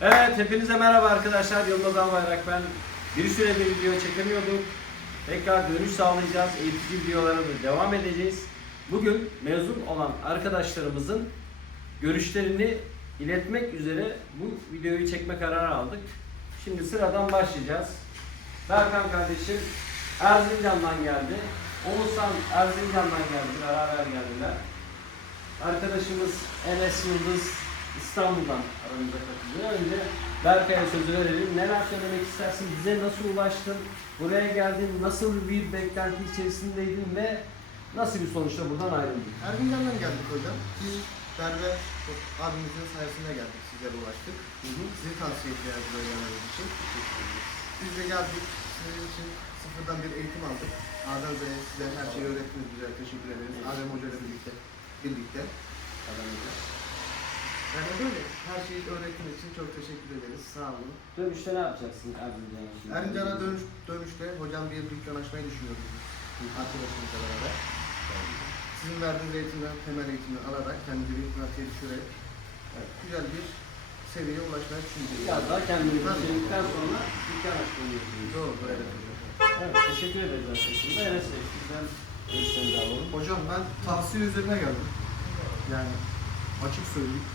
Evet, hepinize merhaba arkadaşlar. Yılmaz Albayrak ben. Bir süredir video çekemiyorduk. Tekrar dönüş sağlayacağız. Eğitici videolara devam edeceğiz. Bugün mezun olan arkadaşlarımızın görüşlerini iletmek üzere bu videoyu çekme kararı aldık. Şimdi sıradan başlayacağız. Berkan kardeşim Erzincan'dan geldi. Oğuzhan Erzincan'dan geldi. Beraber geldiler. Arkadaşımız Enes Yıldız İstanbul'dan aramıza katılıyor. Önce Berkay'a sözü verelim. Neler söylemek istersin? Bize nasıl ulaştın? Buraya geldin? Nasıl bir beklenti içerisindeydin ve nasıl bir sonuçla buradan ayrıldın? Erzincan'dan geldik hocam. Biz Berbe abimizin sayesinde geldik, sizlere ulaştık. Sizi tavsiye ettiler buraya gelmeniz için. Biz de geldik, sizin için sıfırdan bir eğitim aldık. Adem Bey size her şeyi öğrettiniz bize, teşekkür ederiz. Adem Hoca ile birlikte. birlikte. Yani böyle, her şeyi öğrettiğiniz için çok teşekkür ederiz. Sağ olun. Dönüşte ne yapacaksın Erzincan'a şimdi? Erzincan'a dönüş, dönüşte hocam bir dükkan açmayı düşünüyoruz. Arkadaşımızla beraber. Sizin verdiğiniz eğitimden temel eğitimi alarak kendimizi bir pratiğe düşürerek evet, güzel bir seviyeye ulaşmayı düşünüyoruz. Biraz daha kendini bitirdikten sonra dükkan açmayı yapıyorsun. Doğru, evet hocam. Evet, teşekkür ederiz arkadaşlar. Bey, sizden görüşlerinizi alalım. Hocam ben tavsiye üzerine geldim. Yani açık söyleyeyim.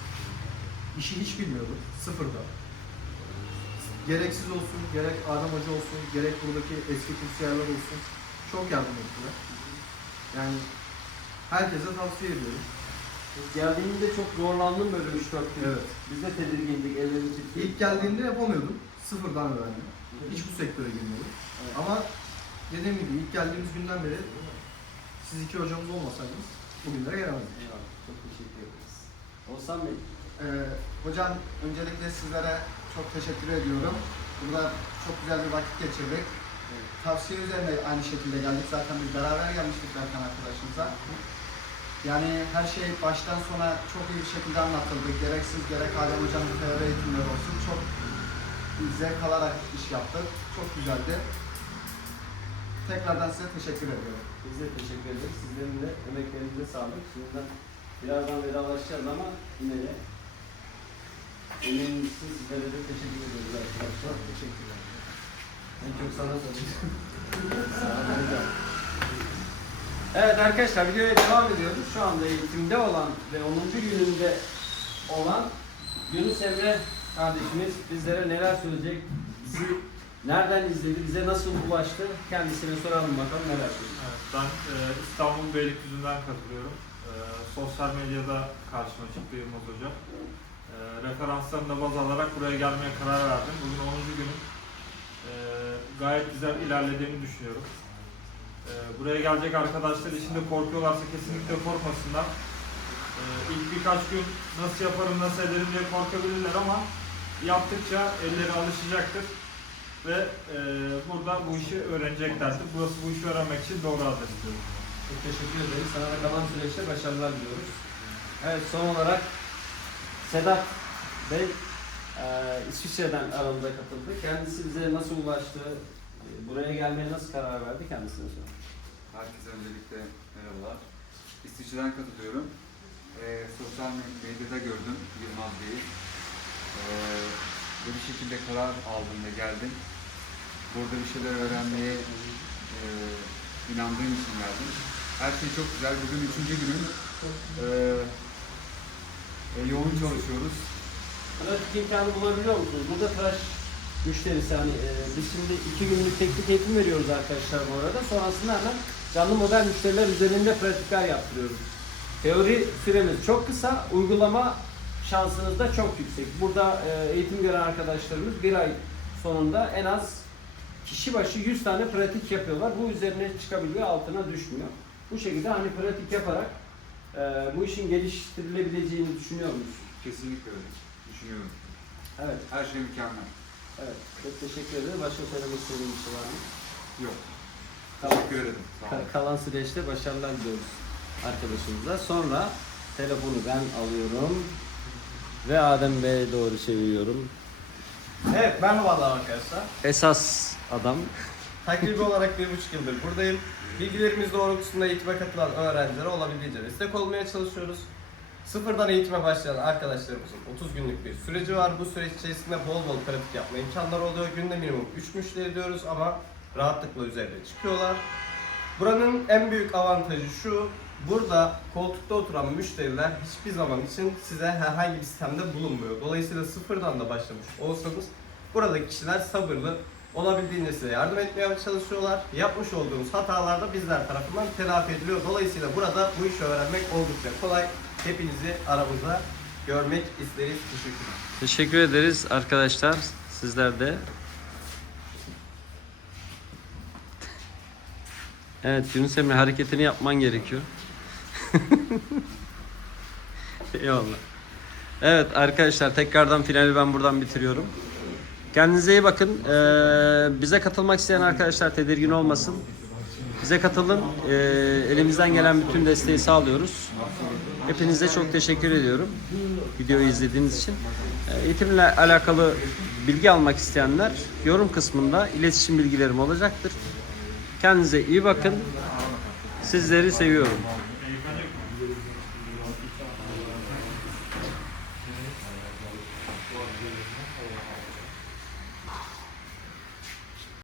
İşi hiç bilmiyordum. Sıfırda. Gereksiz olsun, gerek Adem Hoca olsun, gerek buradaki eski kursiyerler olsun. Çok yardım ettiler. Yani herkese tavsiye ediyorum. Geldiğinde çok zorlandım böyle 3-4 gün. Evet. Biz de tedirgindik, ellerimiz titriyor. İlk geldiğimde yapamıyordum. Sıfırdan öğrendim. Hiç bu sektöre girmiyordum. Evet. Ama dediğim gibi ilk geldiğimiz günden beri siz iki hocamız olmasaydınız bugünlere gelemezdik. Eyvallah, çok teşekkür ederiz. Olsam Bey, Ee, hocam öncelikle sizlere çok teşekkür ediyorum. Burada çok güzel bir vakit geçirdik. Evet. Tavsiye üzerine aynı şekilde geldik. Zaten biz beraber gelmiştik Berkan arkadaşımıza. Yani her şey baştan sona çok iyi bir şekilde anlatıldı. Gereksiz gerek Adem Hocam'ın teori eğitimleri olsun. Çok zevk alarak iş yaptık. Çok güzeldi. Tekrardan size teşekkür ediyorum. biz de teşekkür ederiz. Sizlerin de emeklerinize sağlık. Şimdiden birazdan vedalaşacağız ama yine de emeğiniz için sizlere de teşekkür ediyoruz arkadaşlar. Teşekkürler. En çok sana Evet arkadaşlar videoya devam ediyoruz. Şu anda eğitimde olan ve 10. gününde olan Yunus Emre kardeşimiz bizlere neler söyleyecek? Bizi nereden izledi? Bize nasıl ulaştı? Kendisine soralım bakalım neler söyleyecek. Evet, ben e, İstanbul Beylikdüzü'nden katılıyorum. E, sosyal medyada karşıma çıktı Yılmaz Hoca. E, referanslarını da baz alarak buraya gelmeye karar verdim. Bugün 10. günüm. E, gayet güzel ilerlediğimi düşünüyorum. E, buraya gelecek arkadaşlar içinde korkuyorlarsa kesinlikle korkmasınlar. E, ilk birkaç gün nasıl yaparım, nasıl ederim diye korkabilirler ama yaptıkça elleri alışacaktır ve e, burada bu işi öğreneceklerdir. Burası bu işi öğrenmek için doğru adres diyorum. Çok teşekkür ederiz. Sana da kalan süreçte başarılar diliyoruz. Evet son olarak Sedat Bey e, İsviçre'den aramıza katıldı. Kendisi bize nasıl ulaştı? e, Buraya gelmeye nasıl karar verdi kendisine soralım. Herkese öncelikle merhabalar. İsviçre'den katılıyorum. Ee, sosyal medyada gördüm Yılmaz Bey'i. Ve bir şekilde karar aldım ve geldim. Burada bir şeyler öğrenmeye e, inandığım için geldim. Her şey çok güzel. Bugün üçüncü günüm. E, yoğun çalışıyoruz. Pratik imkanı bulabiliyor musunuz? Burada tıraş müşterisi hani e, biz şimdi iki günlük teknik eğitim veriyoruz arkadaşlar bu arada. Sonrasında hemen canlı model müşteriler üzerinde pratikler yaptırıyoruz. Teori süremiz çok kısa, uygulama şansınız da çok yüksek. Burada e, eğitim gören arkadaşlarımız bir ay sonunda en az kişi başı 100 tane pratik yapıyorlar. Bu üzerine çıkabiliyor, altına düşmüyor. Bu şekilde hani pratik yaparak e, bu işin geliştirilebileceğini düşünüyor musunuz? Kesinlikle öyle. Düşünüyorum. Evet. Her şey mükemmel. Evet, çok teşekkür ederim. Başka söylemek istediğim bir şey var mı? Yok. Tamam. Teşekkür ederim. Sağ olun. Ka- kalan süreçte başarılar diliyoruz arkadaşımıza. Sonra telefonu ben alıyorum ve Adem Bey'e doğru çeviriyorum. Evet merhabalar arkadaşlar. Esas adam. Takribi olarak bir buçuk yıldır buradayım. Bilgilerimiz doğrultusunda eğitime katılan öğrencilere olabildiğince destek olmaya çalışıyoruz. Sıfırdan eğitime başlayan arkadaşlarımızın 30 günlük bir süreci var. Bu süreç içerisinde bol bol pratik yapma imkanları oluyor. Günde minimum 3 müşteri diyoruz ama rahatlıkla üzerine çıkıyorlar. Buranın en büyük avantajı şu, burada koltukta oturan müşteriler hiçbir zaman için size herhangi bir sistemde bulunmuyor. Dolayısıyla sıfırdan da başlamış olsanız buradaki kişiler sabırlı, olabildiğince size yardım etmeye çalışıyorlar. Yapmış olduğunuz hatalar da bizler tarafından telafi ediliyor. Dolayısıyla burada bu işi öğrenmek oldukça kolay. Hepinizi aramızda görmek isteriz. Teşekkürler. Teşekkür ederiz arkadaşlar. Sizler de. Evet Yunus Emre hareketini yapman gerekiyor. Eyvallah. Evet arkadaşlar tekrardan finali ben buradan bitiriyorum. Kendinize iyi bakın. Ee, bize katılmak isteyen arkadaşlar tedirgin olmasın. Bize katılın. Ee, elimizden gelen bütün desteği sağlıyoruz. Hepinize çok teşekkür ediyorum. Videoyu izlediğiniz için. Ee, Eğitimle alakalı bilgi almak isteyenler yorum kısmında iletişim bilgilerim olacaktır. Kendinize iyi bakın. Sizleri seviyorum.